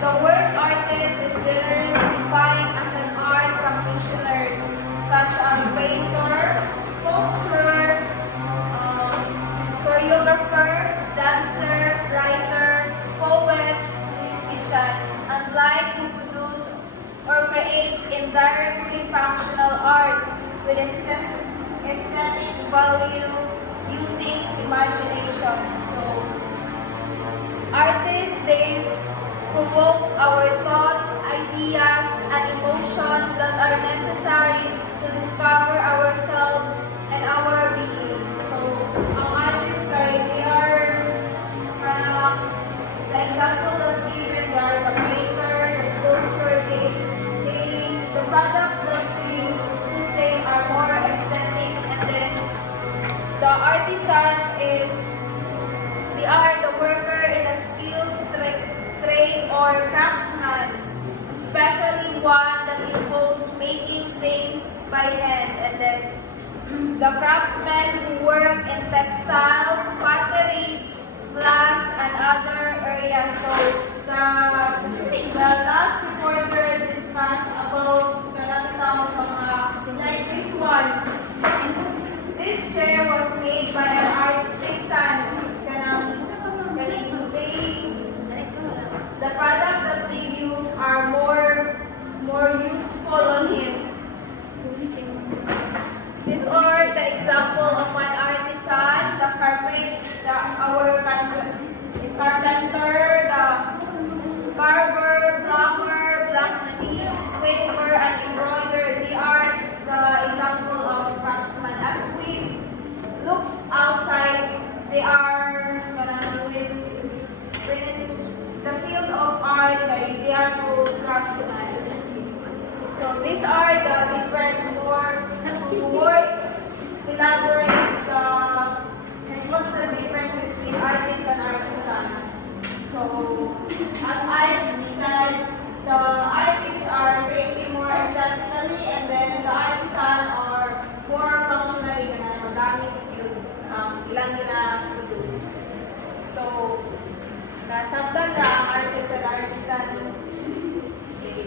The word artist is generally defined as an art practitioner such as painter, sculptor, choreographer, dancer, writer, poet, musician, and like who produce or creates indirectly functional arts with aesthetic value using imagination. So, artists, they provoke our thoughts, ideas, and emotions that are necessary to discover ourselves and our being. So, ang artists, they are the example of given, they are the painter, the sculptor, the product that they sustain are more aesthetic, and then the artisan is they are the worker in a skilled trade or craftsman, especially one that involves making things by hand. And then the craftsmen who work in textile, pottery, glass, and other areas. So the last reporter discussed about like this one. This chair was made by an artisan. The product that they use are more useful on him. These are the example of an artisan, the carpenter, the carver, plumber, blacksmith, wafer, and embroider. They are the example of craftsmen. As we look outside, they are within the field of art, they are called craftsmen. So these are the different elaborate what's the difference between artist and artisan. So as I said, the artists are creating more aesthetically, and then the artisan are more functionally madaming ilang gina-produce. So nasabtan na ang artist and artisan. Okay.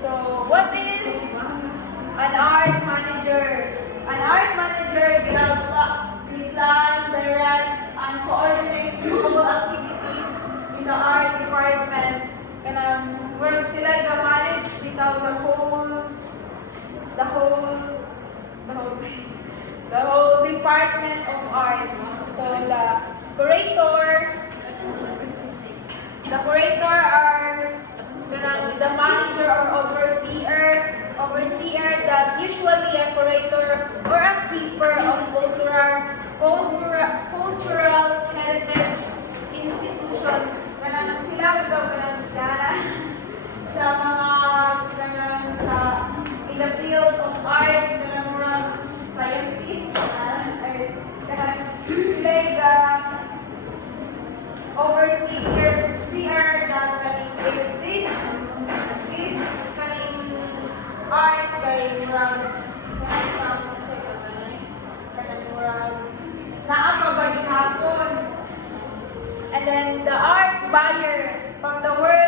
So, what is an art manager? An art manager plan, directs, and coordinates all activities in the art department. Where sila manage the whole department of art. So, the curator are the manager or overseer that usually a curator or a keeper of cultural heritage institution. Sila in the field of art, scientists, sila overseer that if this art kay naapabalik hapon. And then the art buyer, from the word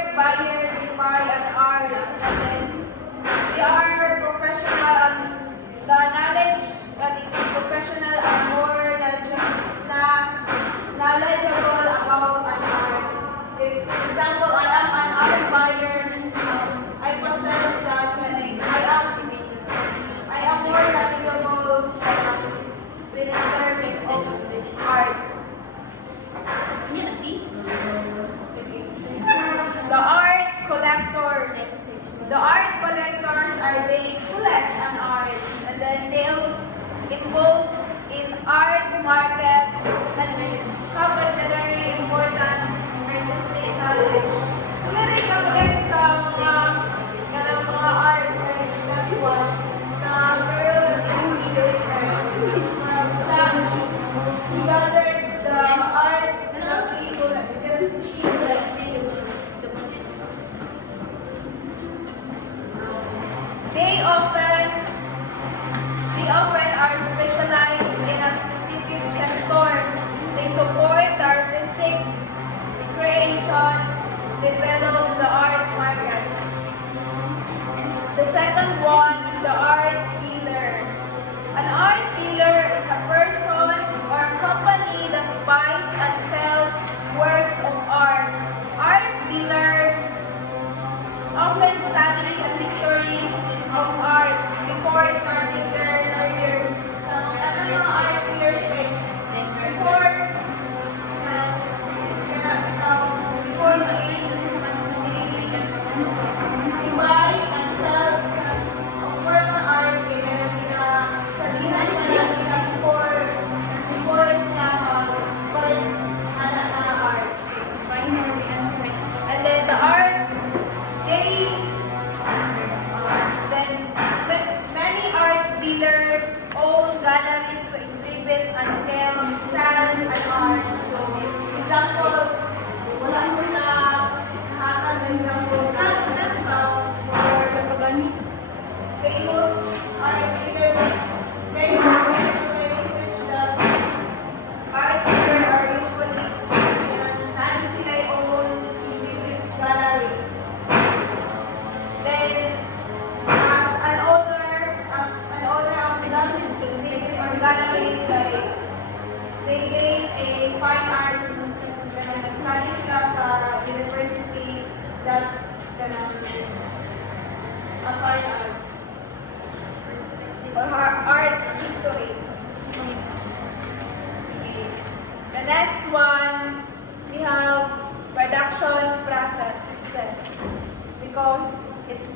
They often are specialized in a specific sector. They support the artistic creation, develop the art market. The second one is the art dealer. An art dealer is a person or a company that buys and sells works of art. Art dealers often study the history of art before starting their careers. So, ano mga art dealers before they buy and sell work na art, kaya sabihan nila sila before sila art. And then the art, many art dealers own galleries to exhibit and sell an art. So, example, wala mo na hakan ng example famous art dealer, very research that art dealer are usually nandun sila yung own exhibit gallery. Then, as an owner of the exhibit or gallery, like, they gain a fine arts, nagstudy sila sa university that a fine arts or art history. The next one, we have production processes because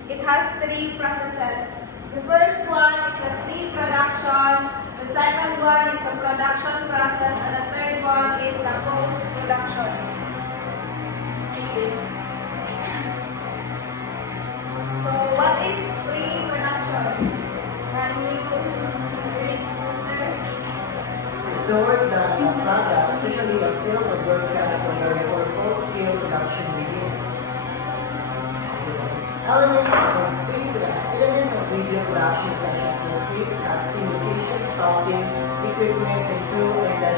it has three processes. The first one is the pre-production, the second one is the production process, and the third one is the post-production. So, what is pre-production? Can you read, sir? It's the work that a product, especially a film or broadcast program for full-scale production begins. Elements of video production such as the script, casting, location, scouting, equipment, and crew, and the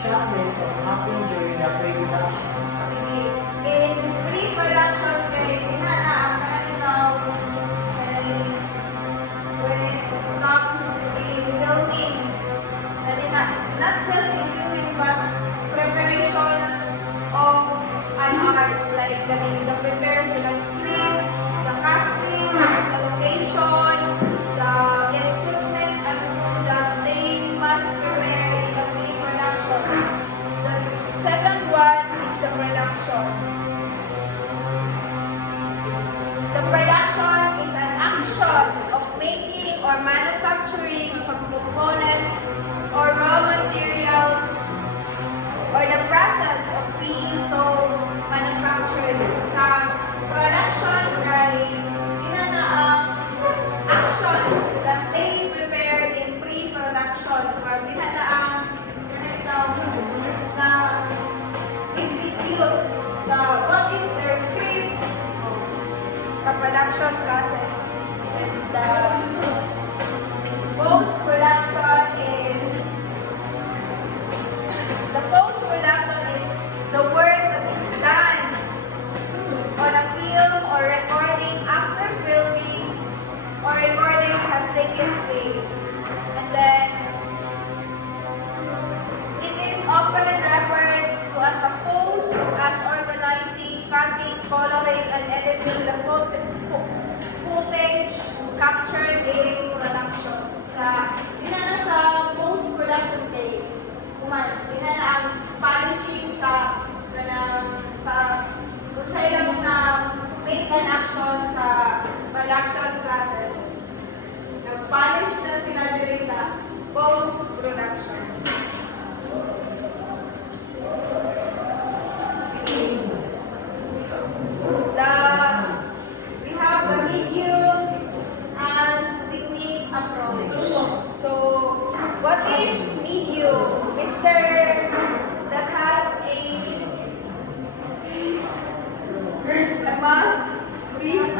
shot list of happening during the pre-production. Sige. In pre-production, when it comes in filming, not just in filming, but preparation of an art, like the prepare sila script, the casting, the location, the equipment, and that they must prepare in the pre-production. The second one is the production. The production is an action of making or manufacturing from components or raw materials or the process of being so manufactured. Sa production ay ang action that they prepared in pre-production or ang na execute what is their script sa production process. And post-production is the work that is done on a film or recording after filming or recording has taken place. And then it is often referred to as a post as organizing, cutting, coloring, and editing the footage captured in production. Sa post-production day, ang polishing kung sa'yo lang na make an action sa production process. Nag-polish na sila diri sa post-production. We have the medium and technique approach. So, what is medium? Mr. that has a mask, please.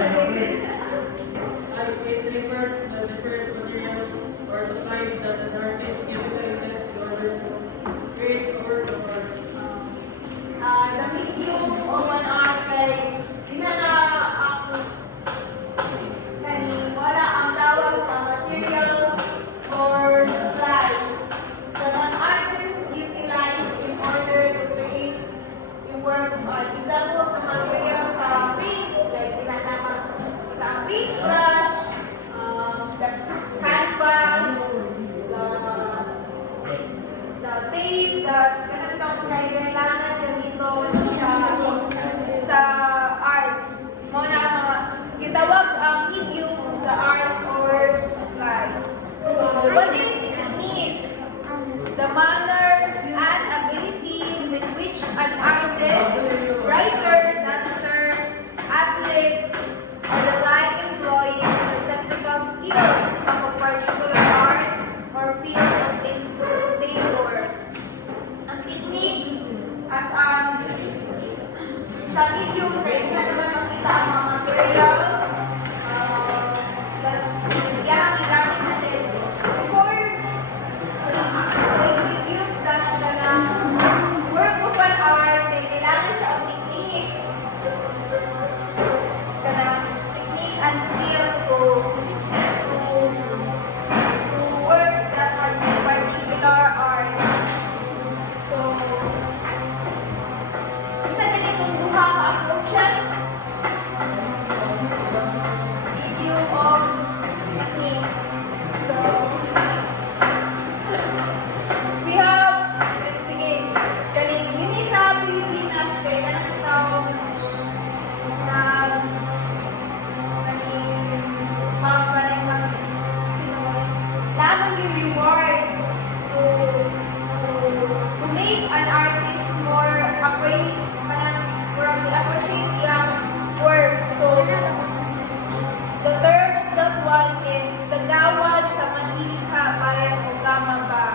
the term of that one is Kagawad sa Manlilikha Bayan o Gamaba.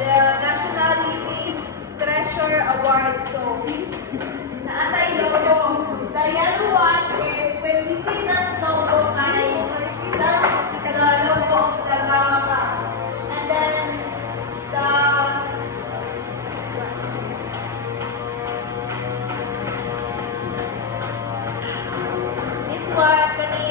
The National Living Treasure Award. So, naatay logo. The yellow one is when we see that logo ay that's the logo of the Gamaba. And then the this one kani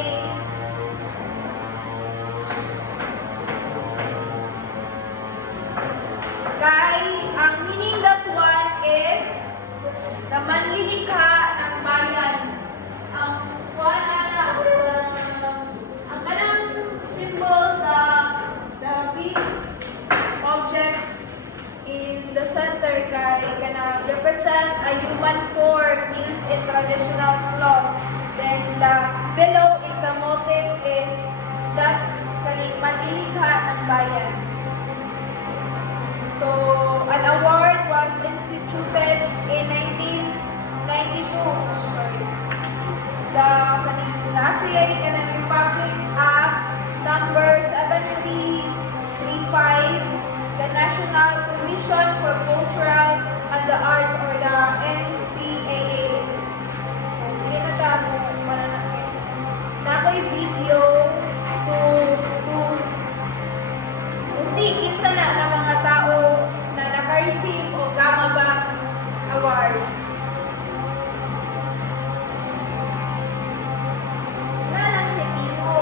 kay ang meaning that one is the manlilikha ng bayan. Ang one ang kanang symbol the big object in the center kay kana represent a human form used in traditional cloth. Then the below is the motif is that kani manlilikha ng bayan. So, an award was instituted in 1992. Sorry. The Nasiya Economic Republic Act number 7335, the National Commission for Cultural and the Arts or the NCAA. So, hindi na tamo para na ako'y video to see kinsa na ng mga tao na naka-receive o Gamaba Awards. Wala lang siya timo.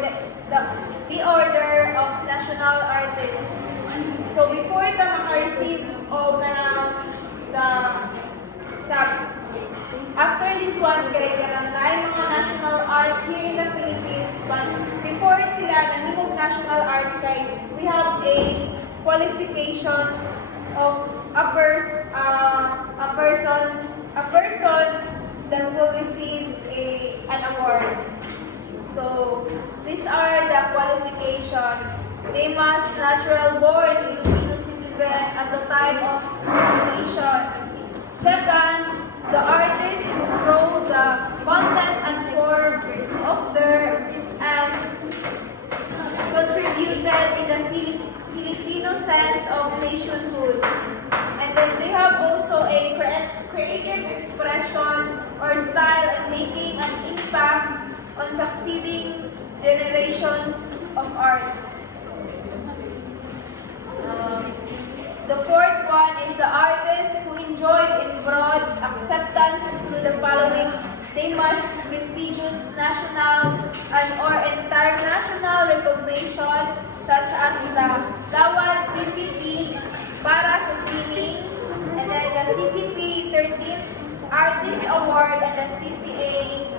the order of national artist. So before ka maka-receive o after this one, kaya ka lang na mga national arts here in the Philippines. But before sila nanimog national arts, kay we have a qualifications of a person that will receive an award. So these are the qualifications. They must natural born Filipino citizen at the time of creation. Second, the artist who throw the content and form of their and contributed in the Filipino sense of nationhood. And then they have also a creative expression or style in making an impact on succeeding generations of arts. The fourth one is the artist who enjoyed in broad acceptance through the following. They must prestigious national and or international recognition such as the Gawad CCP para sa sining, and then the CCP 13th Artist Award and the CCA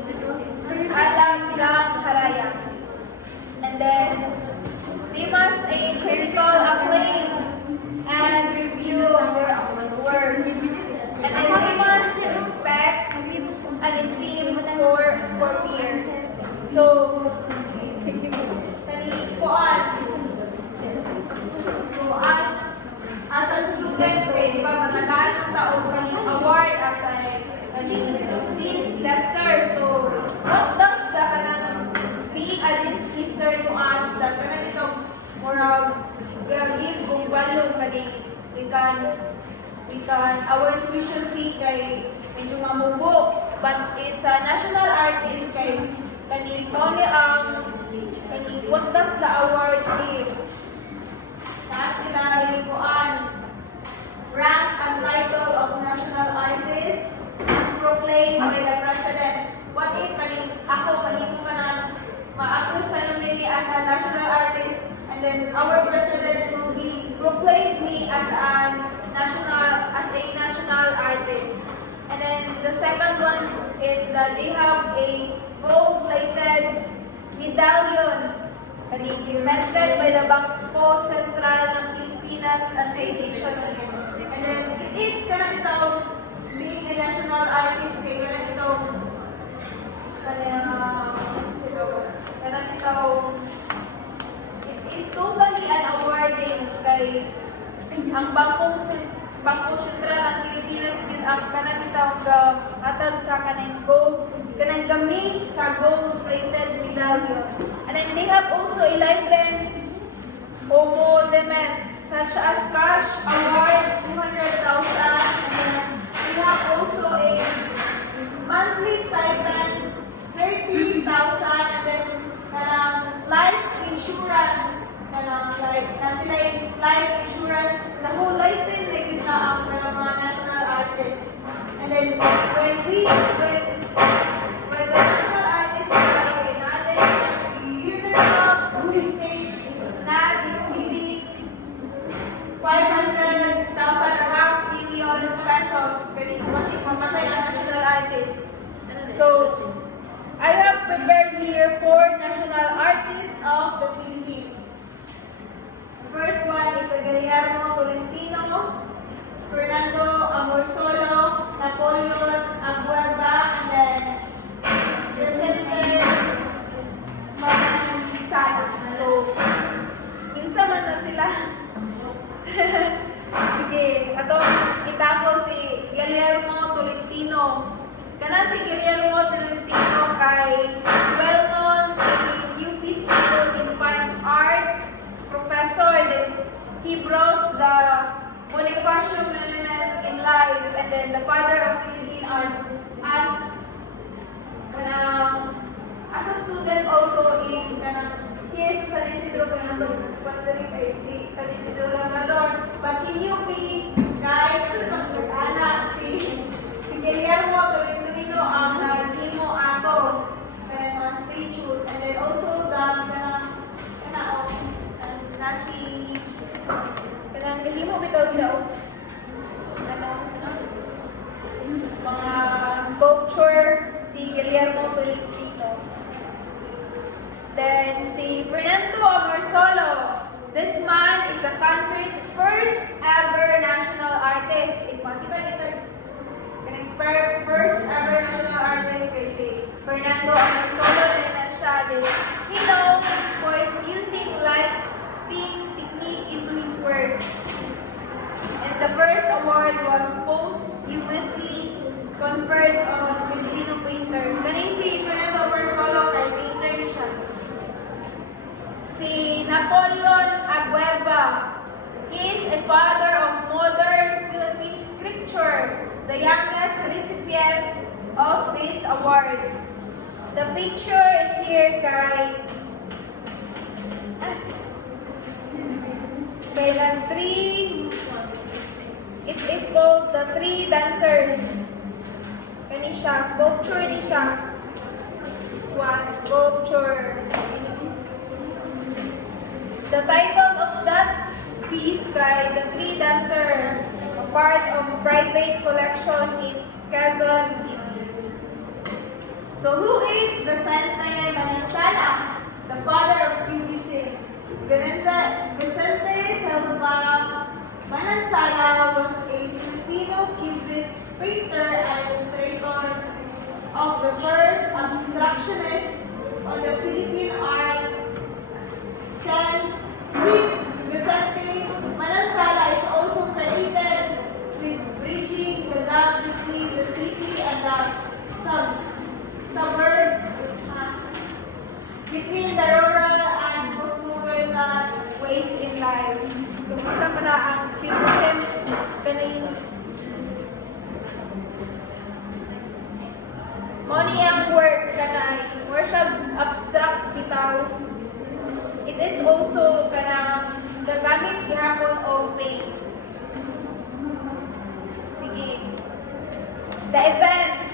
Alam ng Haraya. And then they must a critical acclaim and review of their work. And then they must respect and esteem for peers. So, as a student, pwede ba mananalo ng taong award as a Dean's Lister? So, what does the being a Dean's Lister to us that parang itong moral give kung value we can our tuition fee kay medyo mamubok, but it's a national artist kay only what does the award give? Taas sila rin rank and title of national artist as proclaimed by the president. What if ako kanino ka na ma-approve sa nominee as a national artist, and then our president will be proclaimed me as a national artist. And then the second one is that they have a gold-plated medallion invented by the Bangko Sentral ng Pilipinas at sa Edition. And then it is kanang itong being a national artist, kaya kanang itong it is totally an awarding kay ang Bangko Sentral ng Pilipinas din ang kanang itong atag sa kanang gold, kanang gaming sa gold-plated medallion. And then they have also a lifetime emolument such as cash award 200,000, and then we have also a monthly stipend 30,000, and then life insurance, life insurance, the whole lifetime na yun na ang mga national artists. And then when the national artists are natin, funeral, stage, not exceeding 500,000 half billion pesos. Kaya what if mamatay ang national artist? So, I have prepared here 4 national artists of the Philippines. The first one is Guillermo Tolentino, Fernando Amorsolo, Napoleon Abueva, and then Vicente Macansano. So, kinsa man na sila. Sige, itako si Guillermo Tolentino. Kana si Guillermo Tolentino kay well-known UP School in Fine Arts professor. Then he brought the Bonifacio Monument in life, and then the father of Philippine arts as a student also in here sa San Isidro San Isidro Labrador, but in UP kahit si Guillermo Tolentino ang nagtimo ato kaya mga statues, and then also the Guillermo Tolentino. Then si Fernando Amorsolo. This man is the country's first ever national artist. First ever national artist kay si Fernando Amorsolo na siya. He knows for using lighting technique into his works. And the first award was posthumously conferred on Filipino painter. Kaning si Fernando Amorsolo kay painter ni siya. Si Napoleon Agueva. He is a father of modern Philippine scripture, the youngest recipient of this award. The picture here kay the three, it is called the Three Dancers. Kani siya, sculpture ni siya. This one, sculpture. The title of that piece kay The Three Dancer, a part of a private collection in Quezon City. So who is Vicente Manansala, the father of Cubism? Vicente Salva Manansala was a Filipino Cubist painter and illustrator of the first abstractionist on the Philippine art since Vicente Manansala is also credited with bridging the gap between the city and the suburbs, between the rural and cosmopolitan ways in life. So, kasama na ang Cubism kaning money ang work kanay more siya abstract bitaw. It is also kanang gagamit gihapon og paint. Sige. The events.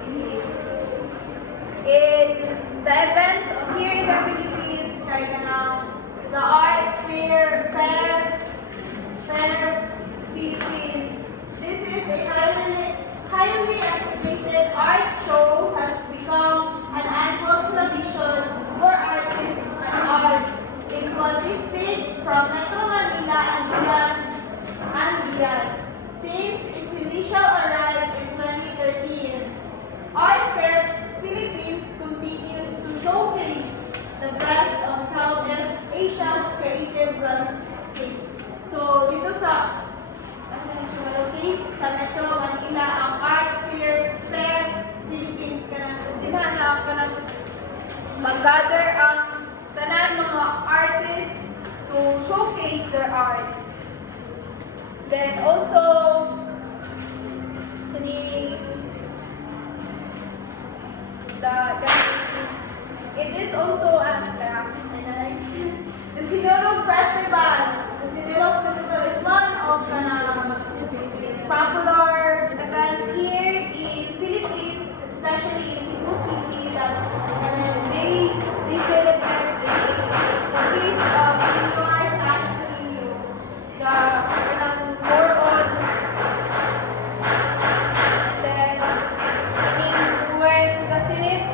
Sige. In the events here in the Philippines, kay kanang the art fair Philippines. This is a highly anticipated art show has become an annual tradition for artists and art in consisted from Metro Manila and beyond. Since its initial arrival in 2013, Art Fair Philippines continues to showcase the best of Southeast Asia's creative landscape. So, dito sa Metro Manila, ang Art Fair Philippines kanang mag-gather ang tanan mga artists to showcase their arts. Then also it is also the Sinulog Festival. The Sinulog Festival is one of the popular events here in Philippines, especially in Cebu City, that they celebrate the feast of Senor Santo Niño. More on. Then, when the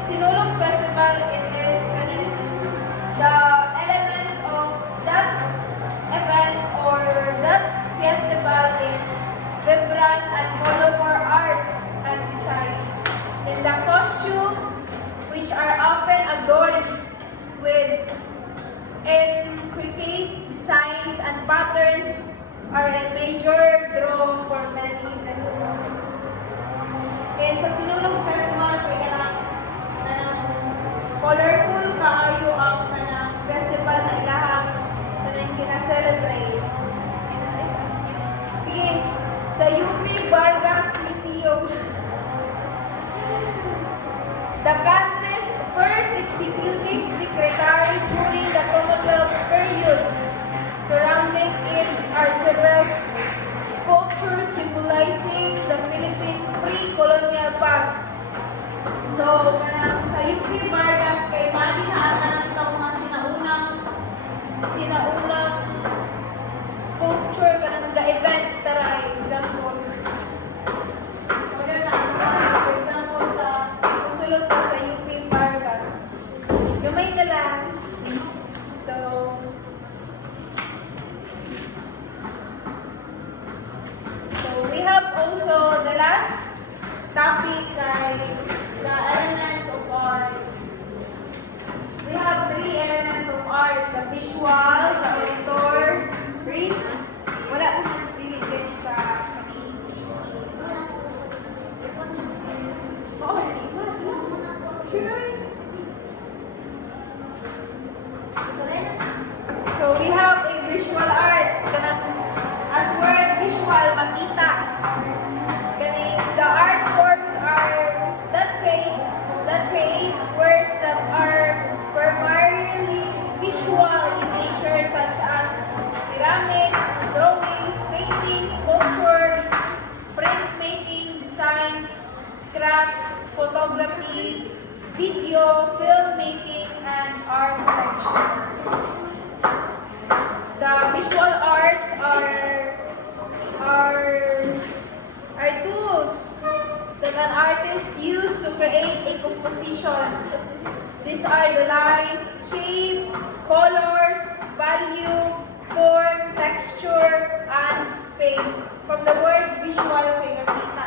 Sinulog Festival, it is the elements of that event or that festival is vibrant and colorful arts and design. In the costumes, which are often adorned with intricate designs and patterns, are a major draw for many visitors. Kaya sa Sinulog Festival, kaya colorful kaayo ang festival na ilahang na gina-celebrate. Sige, sa UP Vargas Museum, the country's first executive secretary during the Commonwealth period. Surrounding it are several sculptures symbolizing the Philippines' pre-colonial past. So, sa UP Vargas, kay mali na ng mga sinaunang sculpture kanang ga-event tara example. visual, the auditory, wala sa dili din sa oh, sure. So we have a visual art. As word visual, makita. The art forms are that create works that are primarily visual in nature, such as ceramics, drawings, paintings, sculpture, printmaking, designs, crafts, photography, video, filmmaking, and architecture. The visual arts are tools that an artist uses to create a composition. These are the lines, shape, colors, value, form, texture, and space. From the word visual, kay nakita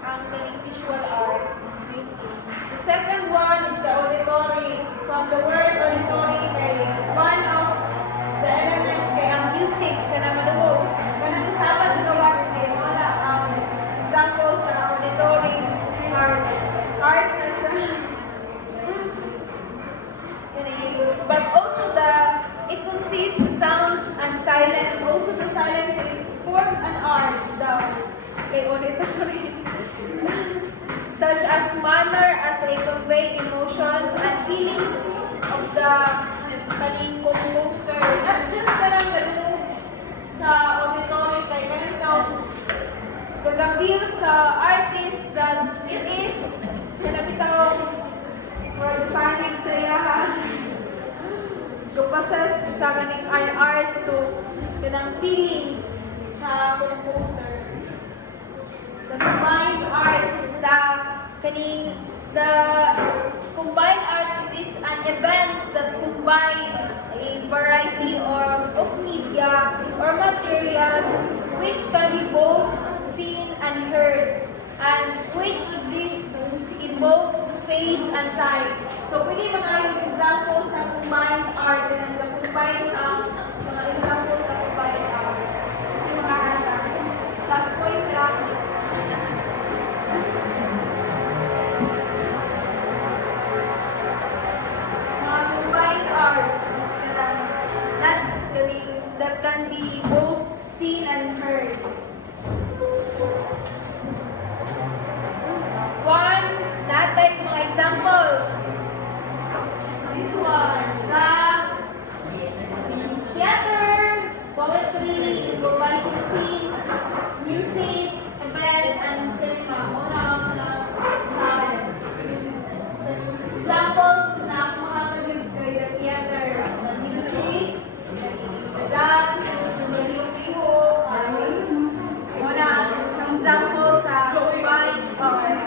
ang galing visual art. The second one is the auditory. From the word auditory, kay one of the elements kay ang music kana madungog. Kanang sama sa lugar kay wala ang example sa auditory art na siya. But also it consists of sounds and silence. Also the silence is form an art. The auditory. Such as manner as they convey emotions and feelings of the kaning composer. Not just karang ganun sa auditory kay ganito kagafeel sa artist that it is kanabitang designing sa yahan to possess sa kaning arts to kanang feelings sa composer. The combined arts, the combined art is an event that combine a variety of media or materials which can be both seen and heard, and which exist in both space and time. So, pwede mga yung examples sa combined art and the combined sounds, mga examples sa combined art. Kasi makahanda. Plus points lang. That can be both seen and heard. One, natay mga examples. This one, theater, poetry, improvising scenes, music, events, and cinema. Example na makakagod kay the theater, music, dance, liho-liho, wala ang example sa combined art.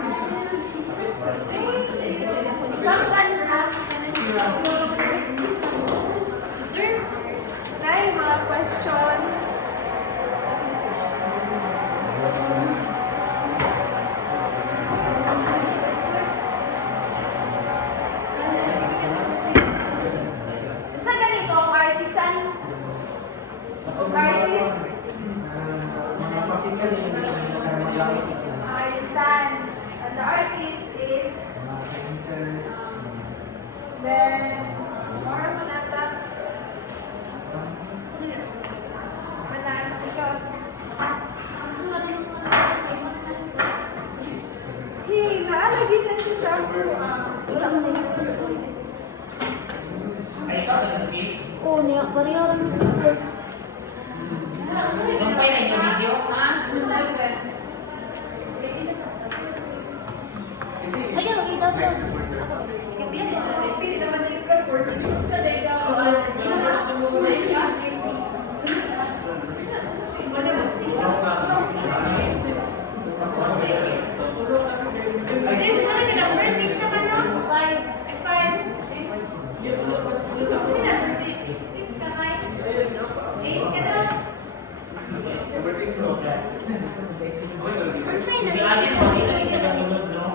Sometimes na yung mga questions. Sa ganito, artisan artist, and the artist is then more manata ikaw naalagi na siya sa ako ay ikaw sa disease? oo niya, bariyaran mo Sumpay na yung video? ayun, makita ko hindi naman nilika for sa day daw Si Ate mo, hindi na siya kasunod, no?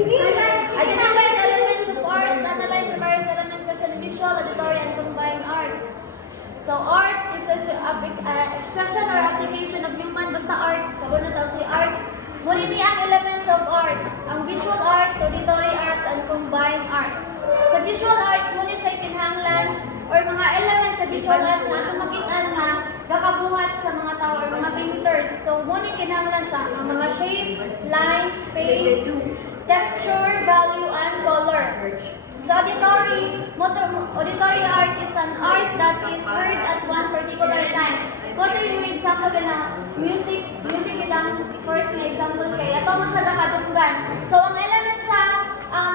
Identify the elements of arts, analyze the various elements such as visual, auditory, and combined arts. So arts is an expression or application of human, basta arts, kabuna daw si arts. Muna ni ang elements of arts, ang visual arts, auditory arts, and combined arts. Sa visual arts, muna siya kinahanglan or mga elements sa visual arts na atong makita na gakabuhat sa mga tao or mga painters. So muna kinahanglan sa ang mga shape, line, space, texture, value, and color. Sa auditory art is an art that is heard at one particular time. What are yung example na music ilang first na example kay ato mo siya nakadunggan. So ang element sa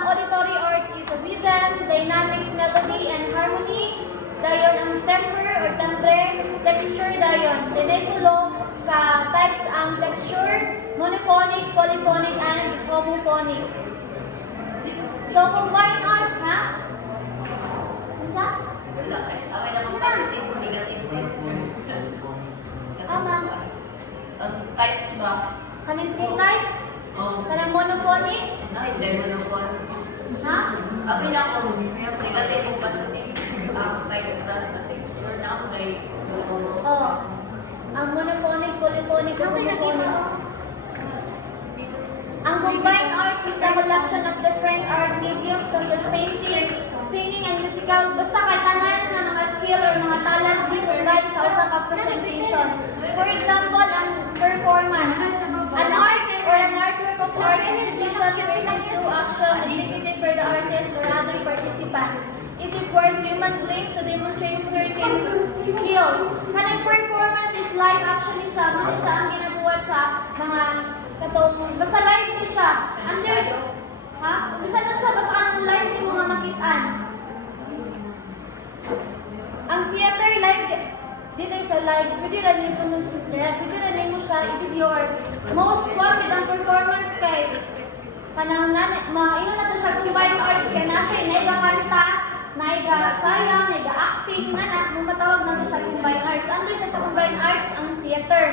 auditory art is a rhythm, dynamics, melody, and harmony. Dayon ang temper or timbre, texture dayon. Dinegulo ka types ang texture, monophonic, polyphonic, and homophonic. So, combined arts, ha? Isa? Wala. Away na kung positive o negative types. Ama. Ang types ba? Kanin three types? Kanang monophonic? Ay, dahil mo ng one. Ha? Away na ako. Negative o positive. Types na sa texture na ako kay Oh. Ang monophonic, polyphonic, and homophonic. Ang combined arts is a collection of different art mediums such as painting, singing, and musical. Basta kailangan ng mga skill or mga talents given sa usa ka presentation. For example, ang performance. An art or an artwork of art institution created through action executed by the artist or other participants. It requires human brain to demonstrate certain skills. Kanang performance is live action siya. Ano siya ang ginagawa sa mga katong basta live ni siya. Under, ha? Basta na sa basta ang live ni mga makitaan. Ang theater live, dito sa live, pwede rin mo siya i-video or most wanted ang performance kay kanang mga ino na to sa combined arts kay na siya naiga kanta, naiga sayang, naiga acting, na nung matawag na to sa combined arts. Under siya sa combined arts ang theater.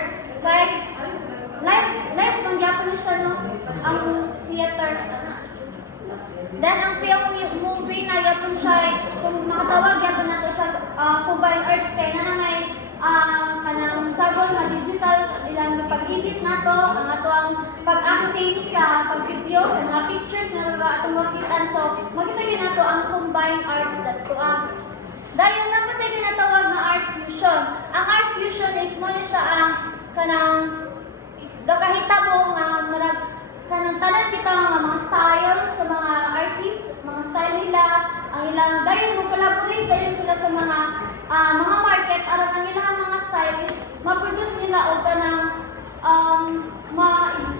Kay live ang Japanese siya no, ang theater. Then ang film movie na yapon siya, kung makatawag yapon na to sa combined arts kay na may kanang sabon na digital ilang pag-edit na to, ang ato ang pag-acting sa pag-video, sa mga pictures na atong makitaan. So, makita yun na to ang combined arts that to dahil naman tayo ginatawag na art fusion. Ang art fusion is mo siya ang kanang gakahitabo nga marag kanang tanan kita mga style sa mga artist, mga style nila, ang ilang dayon mo collaborate dayon sila sa mga market aron ang ilang mga stylist ma-produce nila og kanang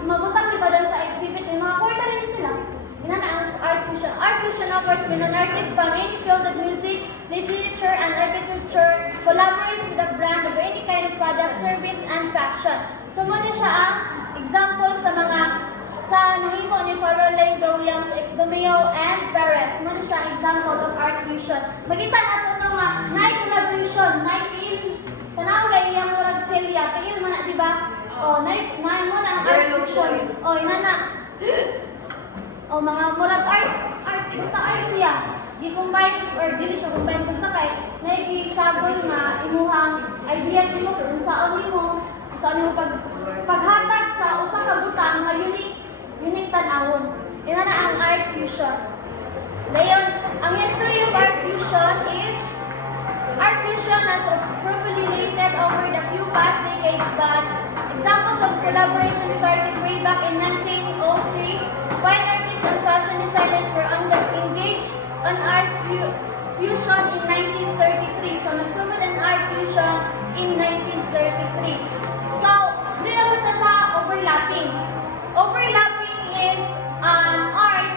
mabutang sila daw sa exhibit ng mga quarter rin sila. Ina na ang art fusion. Art fusion offers when an artist from any field of music, literature, and architecture collaborates with a brand of any kind of product, service, and fashion. So, muna siya ang example sa mga sa nahimo ni Farrell Williams, Exdomeo, and Perez. Muna siya ang example of art fusion. Magkita nato na nga, collaboration, na-in, tanaw kay iyang murag Celia, tingin mo na, di ba? O, na-in mo na ang art fusion. O, inana. O, mga murag art, basta art siya. Di-combine, or dili siya combine, basta kay, naikisabol nga, imuhang ideas mo, kung saan mo, paghatag sa usa ka butang nga unique tanawon. Ina na ang art fusion. Dayon, ang history of art fusion is art fusion has proliferated over the few past decades, but examples of collaboration started way back in 1903. Fine artists and fashion designers were engaged on art fusion in 1933. So, nagsugod ang art fusion in 1933. So, dito naman sa overlapping. Overlapping is an art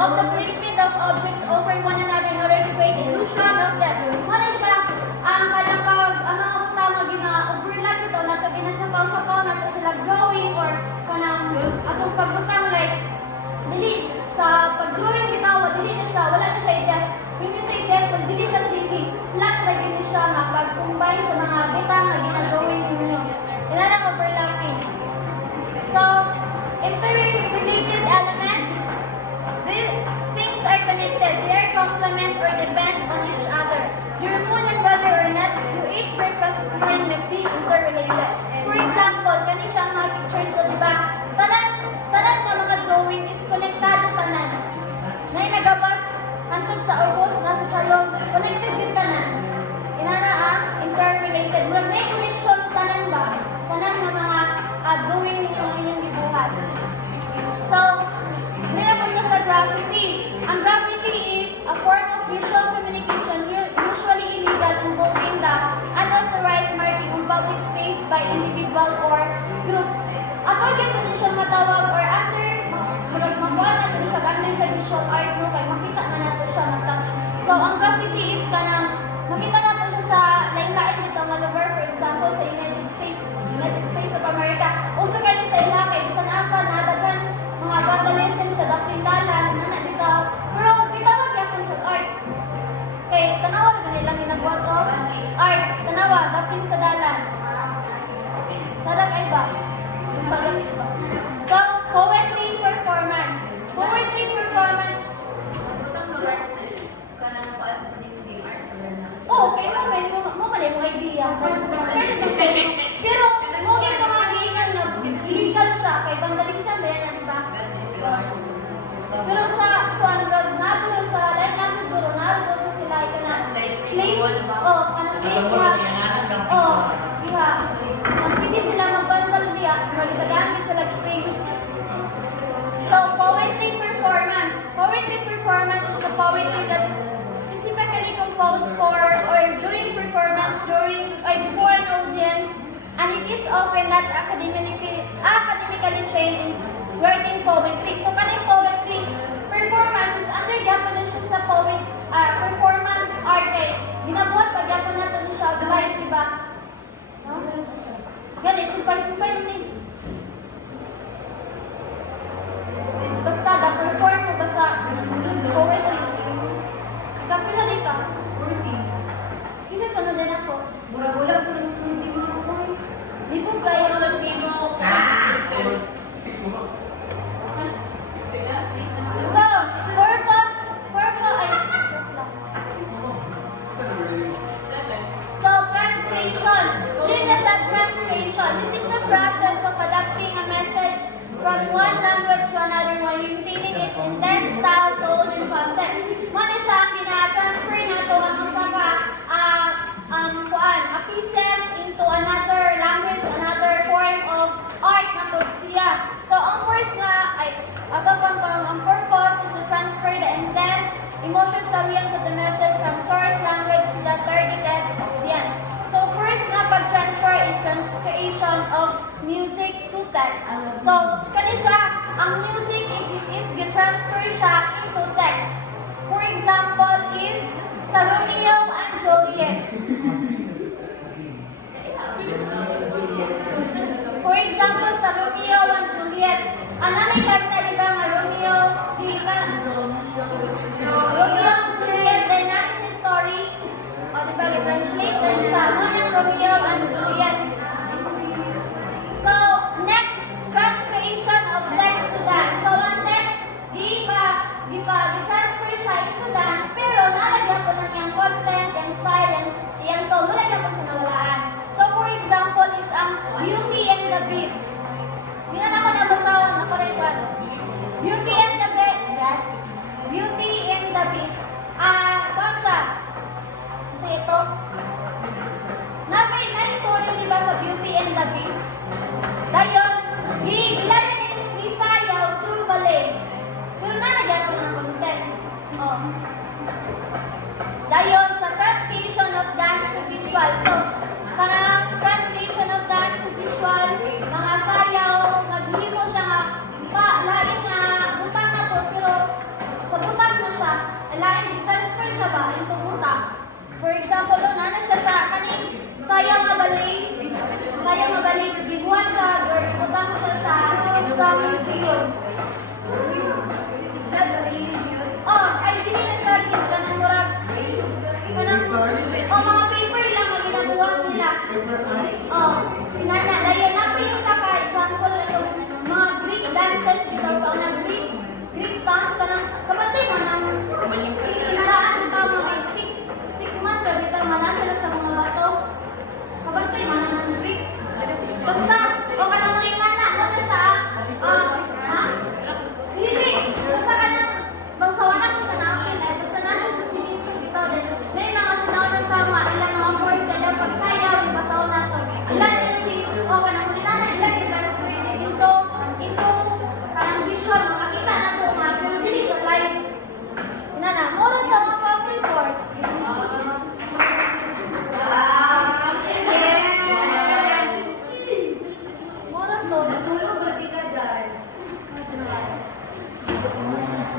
of the placement of objects over one another in order to create illusion of that. Wala siya, ang kalapag, ang tama gina-overlap ito, nato ginasapaw-sapaw, nato sila drawing or kanang atong pagbutang like, dili, sa pag-drawing bitaw, dili na siya, wala na siya ideal. Hindi sa ideal, kung dili siya 3D, flat lagi na siya na pag-combine sa mga butang na gina-drawing ninyo. Ilan ang overlapping. So, interrelated elements, pictures, so diba? Tanan nga mga drawing is konektado tanan. Nay nagapas hantod sa ubos nga sa salon, connected yung tanan. Inana interrelated. Murag may connection tanan ba? Tanan nga mga drawing ninyo ang inyong gibuhat. So, meron po sa graffiti. Ang graffiti is a form of visual communication usually illegal involving the unauthorized marking on public space by individual or group. Ato gyud mo siya matawag or under magkuha natin siya under sa visual art group ay makita na nato siya matouch. So ang graffiti is kanang makita nato siya sa lain-lain nito nga lugar, for example sa United States of America. Also kayo sa ila kay bisan asa nadagan mga vandalism sa dapindalan na dito. Pero bitawag gyapon sa art. Kay tanawa na nilang ginagawa to art, tanawa dapin sa dalan. Sarag ay ba? Sarag ay ba? So, poetry performance. Poetry performance. Oh, okay, mo mo idea. Pero mo gyud mga giingan nga illegal siya kay vandalism ba yan ba? Pero sa Juan Rodnado sa lain na siguro naroon sila kana place. Oh, kanang place nga. Oh, diha. Ang pwede sila magbandal diya, magdadaan sila space. So, poetry performance. Poetry performance is a poetry that is specifically composed for or during performance before an audience, and it is often not academically trained in writing poetry. So, kaning poetry performance is under gyapon siya sa performance art. Ginabuhat pa gyapon natin siya live, di ba? No? Gani, simpay ni. Basta perform mo basta poetry. Kapila dito. Kasi sunod din ako. Mura-mura ko hindi mo ako. Di po kayo nag-demo. So, purpose, So, translation. This is a translation. This is a process of adapting a message from one language to another while maintaining its intent, style, tone, and context. Muna siya ang gina-transfer na ito ang isa ka a pieces into another language, another form of art na poesiya. So, ang first nga, ang purpose is to transfer the intent, emotional salience of the message from source language to the targeted audience. So, first nga pag-transfer is transcription of music to text. So, kanisa, ang music is transfer siya into text. For example, is sa Romeo and Juliet. For example, sa Romeo and Juliet, ang naming kanta diba nga Romeo and Juliet, then natin si story, o diba, i-translation siya, unang Romeo and Juliet. So, next, transcription of text to dance. So, ang text, di-transfer siya into dance, pero nalagyan po ng yung content and style and yan to, nalagyan po sa nawalaan. So, for example, is ang Beauty and the Beast. Hindi na ako nabasawang na parewan. Beauty and the Beast. Yes. Beauty and the Beast. Saan siya? Kasi ito. Na-story diba sa Beauty and the Beast? Dayon, ilalan ni Sayaw through ballet. Pero nalagyan ko ng content. Oh. Dayon, sa transcription of dance to visual. So, para translation of dance to visual, mga sayaw, naghimo siya nga, lain na, butang na to, pero sa butang na siya, lain, transfer siya ba, into butang. For example, doon, ano siya sa kaning sayaw nga balay, bibuhan siya, or butang siya sa museum. Oh, ay, hindi na siya rin, kanang murag, mga paper lang ang ginagawa nila. Oh, dayon ako yung sa example ito, mga Greek dances dito sa unang Greek dance ka ng kapatid mo ng inaraan ng tao mga stick man, dito manasa na sa mga bato. Kapatid mo ng Greek. Basta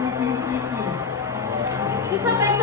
sleeping, sleeping. Isa kay